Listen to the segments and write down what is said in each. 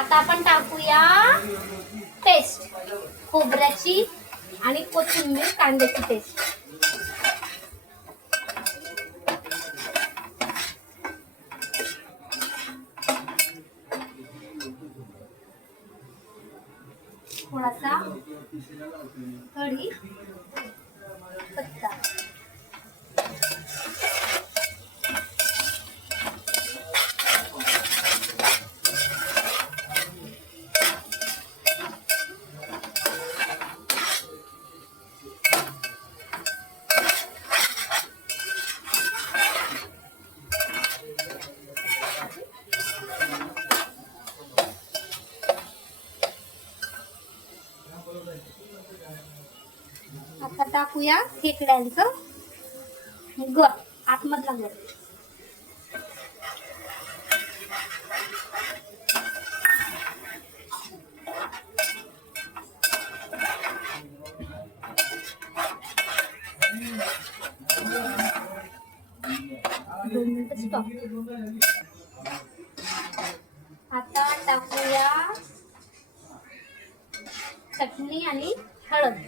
आता आपण टाकूया पेस्ट, खोबऱ्याची आणि कोथिंबीर कांद्याची पेस्ट. थोडासा कढीपत्ता. आता टाकूया खेकड्यांचं गर, आतमधला गर. दोन मिनिटं स्टॉप. आता टाकूया चटणी आणि हळद.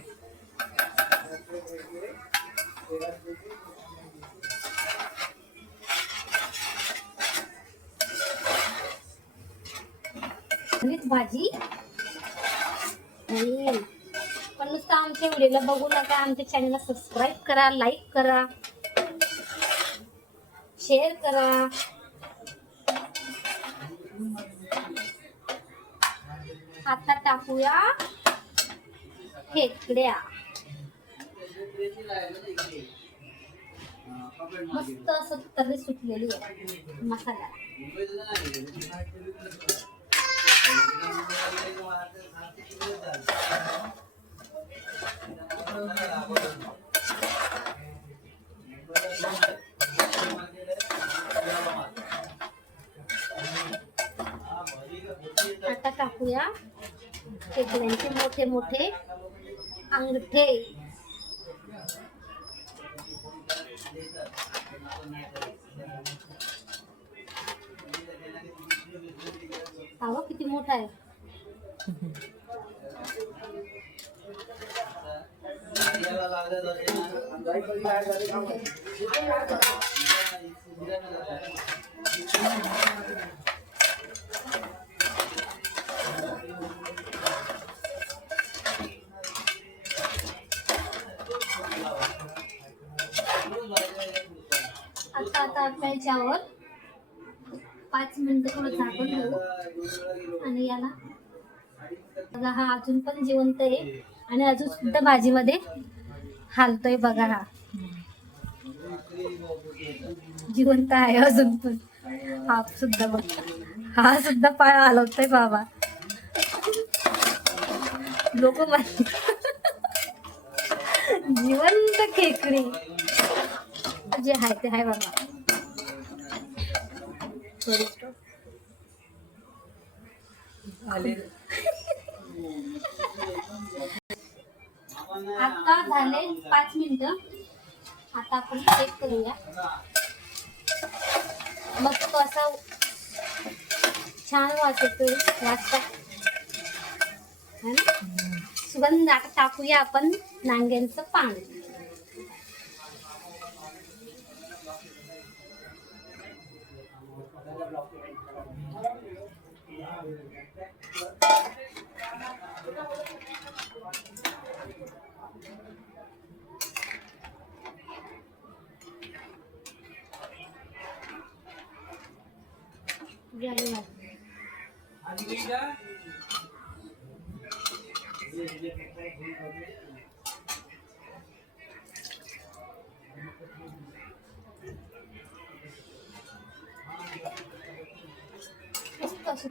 भाजी. पण नुसतं आमच्या व्हिडिओला बघू नका, आमच्या चॅनलला सबस्क्राईब करा, लाईक करा, शेअर करा. आता टाकूया खेकड्या. मस्त असं तर्री सुटलेली आहे मसाला. आता टाकूया खेकड्यांचे मोठे मोठे अंगठे. हा किती मोठा आहे. आता आपण याच्यावर 5 मिनिटं थोडं झाकून ठेवू आणि याला बघा, हा अजून पण जिवंत आहे आणि अजून सुद्धा भाजीमध्ये हालतोय बघा. हा जिवंत आहे अजून पण. हा सुद्धा बघ, हा सुद्धा पाय हलवतोय बाबा. लोक जिवंत खेकडी जे आहे ते आहे बाबा. आता झाले 5 मिनिटं. आता आपण चेक करूया. मस्त असा छान वास येतोय, वाजता सुगंध. आता टाकूया आपण नांग्यांचं पाणी.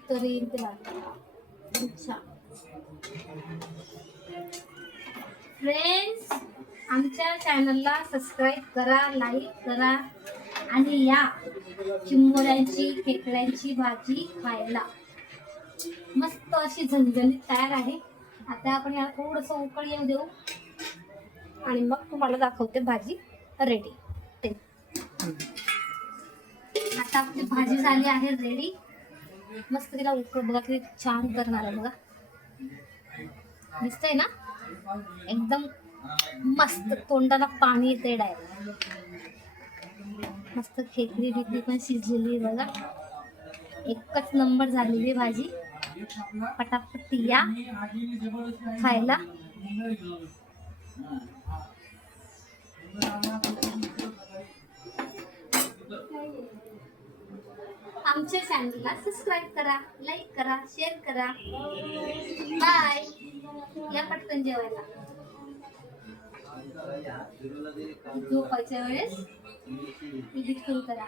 तरी अच्छा फ्रेंड्स, आमच्या चॅनलला सबस्क्राईब करा, लाईक करा आणि या चिंबोऱ्यांची खेकड्यांची भाजी खायला. मस्त अशी झणझणीत तयार आहे. आता आपण याला थोडंसं उकळ येऊ देऊ आणि मग तुम्हाला दाखवते भाजी रेडी. आता आपली भाजी झाली आहे रेडी. मस्त तिला उकळ बघा किती छान करणार आहे बघा. दिसतंय ना एकदम मस्त, तोंडाला पाणी येते डायरेक्ट. मस्त खेकडी बिकडी पण शिजलेली आहे बघा. एकच नंबर झालेली भाजी. पटापट या खायला. आमच्या चॅनलला सबस्क्राईब करा, लाईक करा, शेअर करा. बाय. या पटकन जेवायला. झोपायच्या वेळेस एडिट करा.